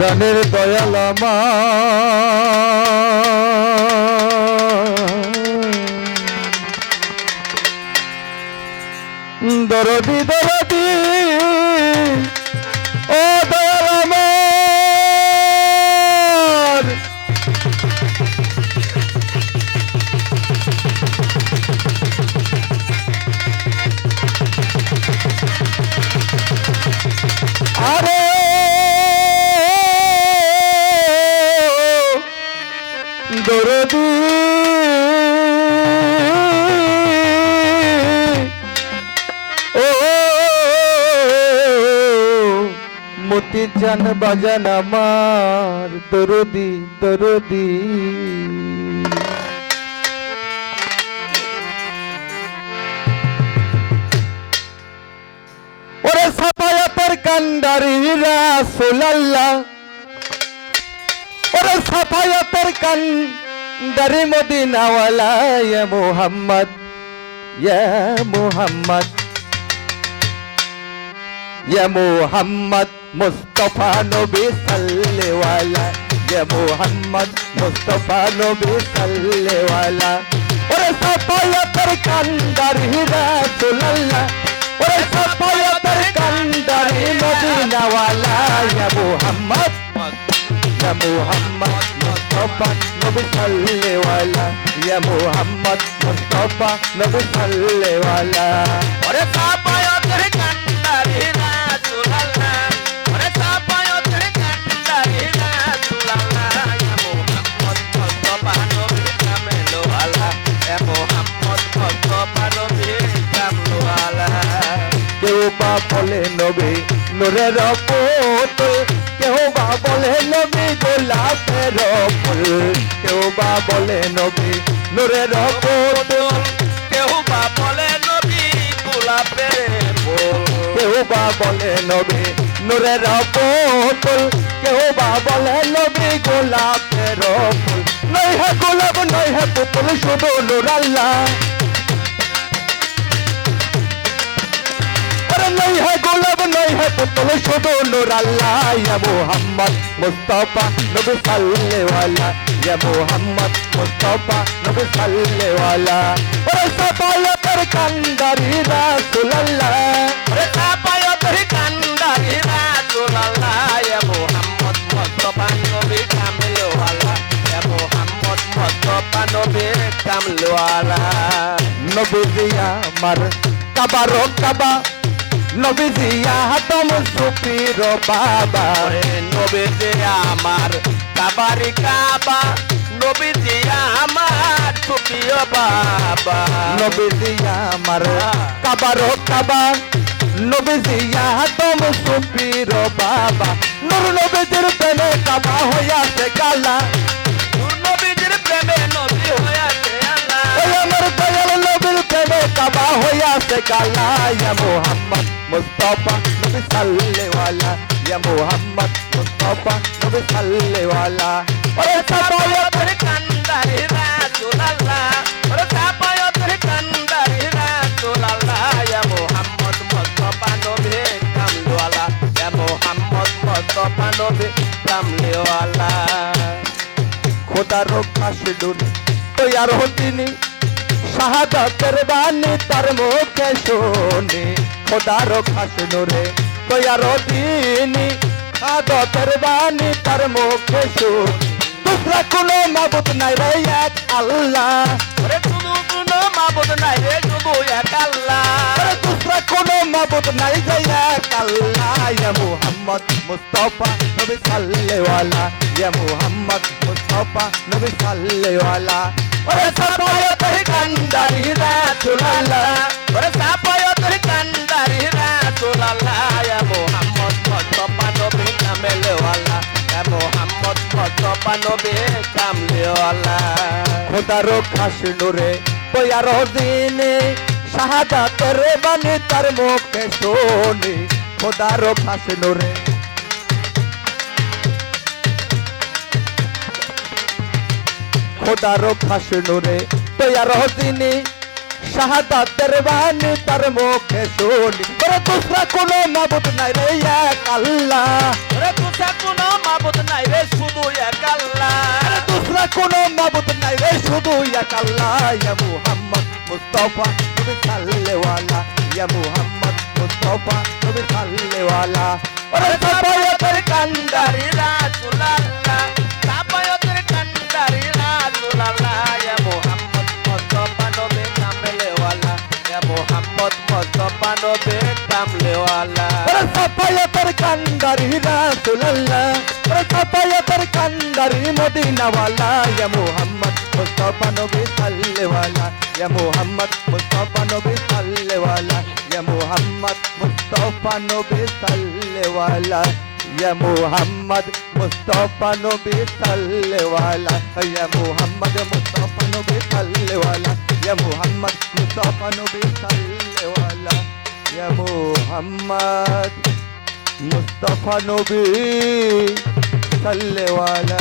প্রাণের দয়াল আমার দরদি দরদি ও দয়াল আমার আরে দরদি ও মতি জান বাজান আমার দরদি দরদি ওরে সাফায়াতের কান্ডারি রাসূলুল্লাহ ওরে সাফায়াতের কান্ডারি মদিনাওয়ালা ইয়া মুহাম্মদ ইয়া মুহাম্মদ ইয়া মুহাম্মদ মুস্তাফা নবী সাল্লাল্লাহু ইয়া মুহাম্মদ মুস্তাফা নবী সাল্লাল্লাহু ওরে সাফায়াতের কান্ডারি রাসূলুল্লাহ ওরে সাফায়াতের কান্ডারি মদিনাওয়ালা ইয়া মুহাম্মদ ইয়া মুহাম্মদ মুস্তাফা নবী সাল্লাল্লাহু ইয়া মুহাম্মদ মুস্তাফা নবী সাল্লাল্লাহু ওরে সাফায়াতের কান্ডারি রাসূলুল্লাহ ওরে সাফায়াতের কান্ডারি রাসূলুল্লাহ ইয়া মুহাম্মদ মুস্তাফা নবী কামলওয়ালা ইয়া মুহাম্মদ মুস্তাফা নবী কামলওয়ালা কেউ বা বলে নবী নূরের পুতুল কেউ বা বলে নবী গোলাপের ফুল কেউ বা বলে নবী নূরের পুতুল কেউ বা বলে নবী গোলাপের ফুল কেউ বা বলে নবী নূরের পুতুল কেউ বা বলে নবী গোলাপের ফুল নয় হে গোলাপ নয় হে পুতুল শুধু নূর আল্লাহ नहीं है गुलाब नहीं है पुतल शुद्ध नूर अल्लाह या मुहम्मद मुस्तफा नबी सल्लल्लाहु या मुहम्मद मुस्तफा नबी सल्लल्लाहु और सफायतर कंदारी रसूलुल्लाह और सफायतर कंदारी रसूलुल्लाह या मुहम्मद मुस्तफा नबी कामलवाला या मुहम्मद मुस्तफा नबी कामलवाला नबी जिया मर कबारो कबा নবীজি আদম সুফির বাবা নবীজি আমার কাবারি কাবা নবীজি আমার সুফির বাবা নবীজি আমার কাবার কাবা নবীজি আদম সুফির বাবা নূর নবীজির প্রেমে কাবা হইয়াছে কালা নূর নবীজির প্রেমে নবী হইয়াছে আল্লাহ ওই আমার দয়াল নবীর প্রেমে কাবা হইয়াছে কালা ইয়া মুহাম্মদ मुस्तफा नबी सल्लल्लाहु या मुहम्मद मुस्तफा नबी सल्लल्लाहु और सफायतर कंदारी रसूलुल्लाह और सफायतर कंदारी रसूलुल्लाह या मुहम्मद मुस्तफा नबी कामलवाला या मुहम्मद मुस्तफा नबी कामलवाला खुदा रखा शिदुर तो यार होतीनी শাহাদাতের বাণী তার মুখে শুনি খোদার খাস নূরে তৈয়ার দিনী শাহাদাতের বাণী তার মুখে শুনি দুসরা কোনো মাবুদ নাই রে এক আল্লাহ ওরে শুধু কোনো মাবুদ নাই রে শুধু এক আল্লাহ ওরে দুসরা কোনো মাবুদ নাই রে এক আল্লাহ ইয়া মুহাম্মদ মুস্তাফা নবী সাল্লাল্লাহু ইয়া মুহাম্মদ মুস্তাফা নবী সাল্লাল্লাহু ওরে সাফায়াতের কান্দারি রাসূলুল্লাহ ওরে সাফায়াতের কান্দারি রাসূলুল্লাহ ইয়া মুহাম্মদ মুস্তাফা নবী কামলওয়ালা ইয়া মুহাম্মদ মুস্তাফা নবী কামলওয়ালা খোদার খাস নূরে তৈয়ার দিনে শাহাদাতের বাণী তার মুখে শুনি খোদার খাস নূরে খোদার খাস নূরে তৈয়ার দিনে শাহাদাতের বাণী তার মুখে শুনি ওরে দুসরা কোনো মাবুদ নাই রে এক আল্লাহ ওরে তুষা কোনো মাবুদ নাই রে শুধু এক আল্লাহ দুসরা কোনো মাবুদ নাই রে শুধু এক আল্লাহ ইয়া মুহাম্মদ মুস্তাফা নবী সাল্লেওয়ালা ইয়া মুহাম্মদ মুস্তাফা নবী সাল্লেওয়ালা ওরে সাফায়াতের কান্দারি রাসূলুল্লাহ সাফায়াতের কান্দারি রাসূলুল্লাহ ইয়া মুহাম্মদ মুস্তাফা নবী কামলেওয়ালা ইয়া মুহাম্মদ মুস্তাফা নবী কামলেওয়ালা ওরে সাফায়াতের কান্দারি রাসূলুল্লাহ ওরে সাফায়াতের কান্দারি মদিনাওয়ালা ইয়া মুহাম্মদ মুস্তাফা নবী সাল্লেওয়ালা ইয়া মুহাম্মদ মুস্তাফা নবী সাল্লেওয়ালা ইয়া মুহাম্মদ মুস্তাফা নবী সাল্লেওয়ালা ইয়া মুহাম্মদ মুস্তাফা নবী সাল্লেওয়ালা ইয়া মুহাম্মদ মুস্তাফা নবী সাল্লেওয়ালা ইয়া মুহাম্মদ মুস্তাফা নবী সাল্লেওয়ালা ইয়া মুহাম্মদ মুস্তাফা নবী সাল্লেওয়ালা